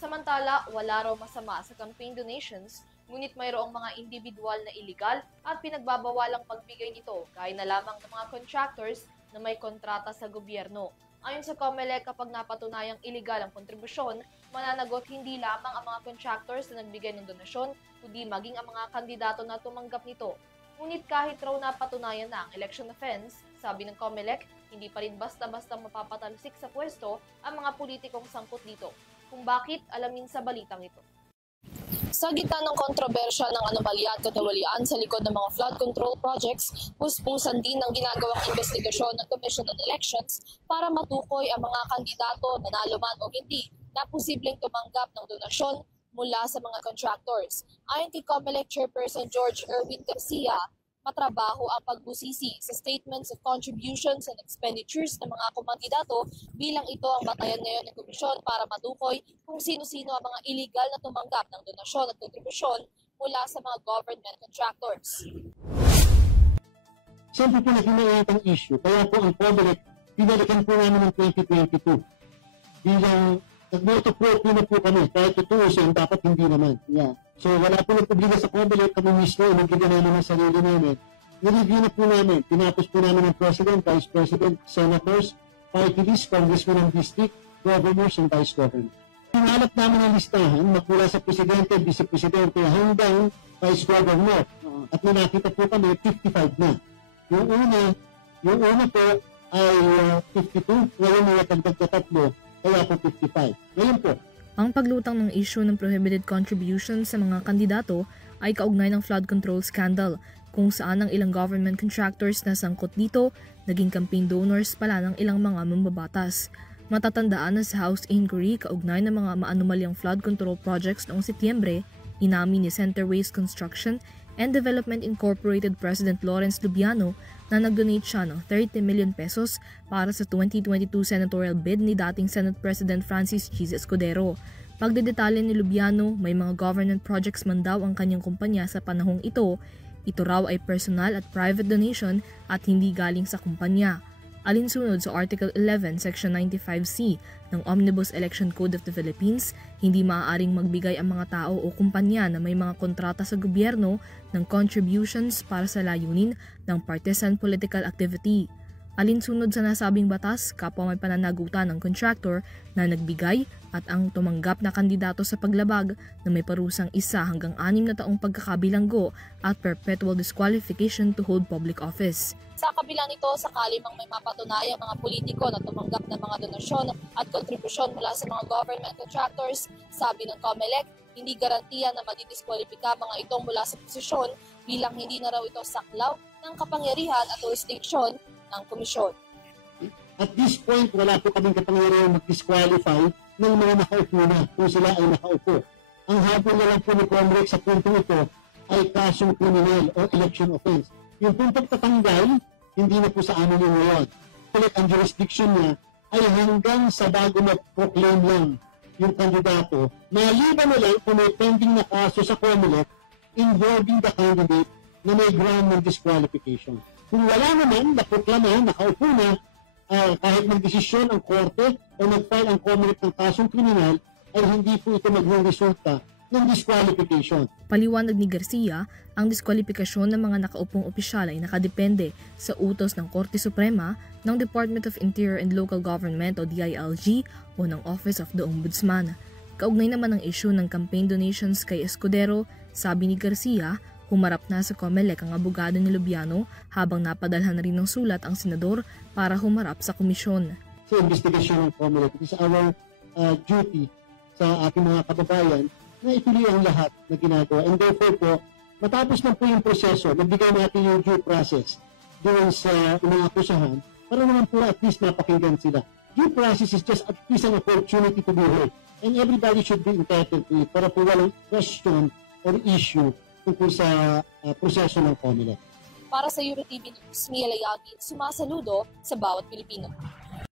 Samantala, wala raw masama sa campaign donations, ngunit mayroong mga individual na iligal at pinagbabawalang magbigay nito gaya na lamang ng mga contractors na may kontrata sa gobyerno. Ayon sa COMELEC, kapag napatunayang iligal ang kontribusyon, mananagot hindi lamang ang mga contractors na nagbigay ng donasyon, kundi maging ang mga kandidato na tumanggap nito. Ngunit kahit raw napatunayan na ang election offense, sabi ng COMELEC, hindi pa rin basta-basta mapapatalsik sa pwesto ang mga politikong sangkot dito. Kung bakit, alamin sa balitang ito. Sa gitna ng kontrobersya ng anomalya at katawalian sa likod ng mga flood control projects, puspusan din ang ginagawang investigasyon ng Commission on Elections para matukoy ang mga kandidato, nanalo man o hindi, na posibleng tumanggap ng donasyon mula sa mga contractors. Ayon kay COMELEC Chairperson George Erwin Garcia, matrabaho ang pagbusisi sa statements of contributions and expenditures ng mga kumandidato bilang ito ang batayan ngayon ng komisyon para matukoy kung sino-sino ang mga illegal na tumanggap ng donasyon at kontribusyon mula sa mga government contractors. Siyempre po naging ang issue, kaya po ang COMELEC pinalikan po namin ng 2022 bilang nag-vote pro na po kami, kahit tutuusin, dapat hindi naman. Yeah. So wala po nagpublika sa COMELEC, kami mismo, nagbigan namin ng sarili namin. Nireview na po namin, tinapos po namin ng President, Vice President, Senators, Party List, Congressman ng District, Governors, and Vice Governor. Pinalap namin ang listahan, magmula sa Presidente, Vice Presidente, hanggang Vice Governor. At nung nakita po kami, 55 na. Yung una po ay 52, ngayon may natagdag na tatlo, kaya po 55. Ngayon po. Ang paglutang ng issue ng prohibited contributions sa mga kandidato ay kaugnay ng flood control scandal, kung saan ang ilang government contractors na sangkot dito naging campaign donors pala ng ilang mga mambabatas. Matatandaan na sa House Inquiry kaugnay ng mga maanumalyang flood control projects noong Setyembre, inamin ni Centerways Construction and Development Incorporated President Lawrence Lubiano na nag-donate siya ng 30 million pesos para sa 2022 senatorial bid ni dating Senate President Francis Cheese Escudero. Pagdedetalye ni Lubiano, may mga government projects man daw ang kanyang kumpanya sa panahong ito. Ito raw ay personal at private donation at hindi galing sa kumpanya. Alinsunod sa Article 11, Section 95C ng Omnibus Election Code of the Philippines, hindi maaaring magbigay ang mga tao o kumpanya na may mga kontrata sa gobyerno ng contributions para sa layunin ng partisan political activity. Alinsunod sa nasabing batas, kapwa may pananagutan ng contractor na nagbigay at ang tumanggap na kandidato sa paglabag na may parusang 1 hanggang 6 na taong pagkakabilanggo at perpetual disqualification to hold public office. Sa kabila nito, sakali mang may mapatunayang mga politiko na tumanggap ng mga donasyon at kontribusyon mula sa mga government contractors, sabi ng COMELEC, hindi garantiya na madidiskwalipika mga itong mula sa posisyon bilang hindi na raw ito saklaw ng kapangyarihan at jurisdiction ng komisyon. At this point, wala po kaming kapangyarihan mag-disqualify ng mga nakaupo na kung sila ay nakaupo. Ang habol na lang po ni COMELEC sa puntong ito ay kasong criminal o election offense. Yung puntong tatanggal, hindi na po sa amin yung ngayon. Kulit ang jurisdiction niya ay hanggang sa bago mag-proclaim lang yung kandidato, maliban na lang kung may pending na kaso sa COMELEC involving the candidate na may ground ng disqualification. Kung wala naman, naproklama, nakaupo na, kahit magdesisyon ang korte o nag-file ang COMELEC ng kasong kriminal, ay hindi po ito maging resulta ng disqualification. Paliwanag ni Garcia, ang diskwalifikasyon ng mga nakaupong opisyal ay nakadepende sa utos ng Korte Suprema, ng Department of Interior and Local Government o DILG o ng Office of the Ombudsman. Kaugnay naman ang issue ng campaign donations kay Escudero, sabi ni Garcia, humarap na sa COMELEC ang abogado ni Lubiano habang napadalhan na rin ng sulat ang senador para humarap sa komisyon. Sa investigasyon ng COMELEC, it is our duty sa ating mga kababayan na ituloy ang lahat na ginagawa. And therefore po, matapos na po yung proseso, nagbigay natin yung due process doon sa mga akusahan para naman po at least mapakinggan sila. Due process is just at least an opportunity to be heard. And everybody should be entitled to it para po walang question or issue tungkol sa proseso ng COMELEC. Para sa EuroTV News, Mia Layagin, sumasaludo sa bawat Pilipino.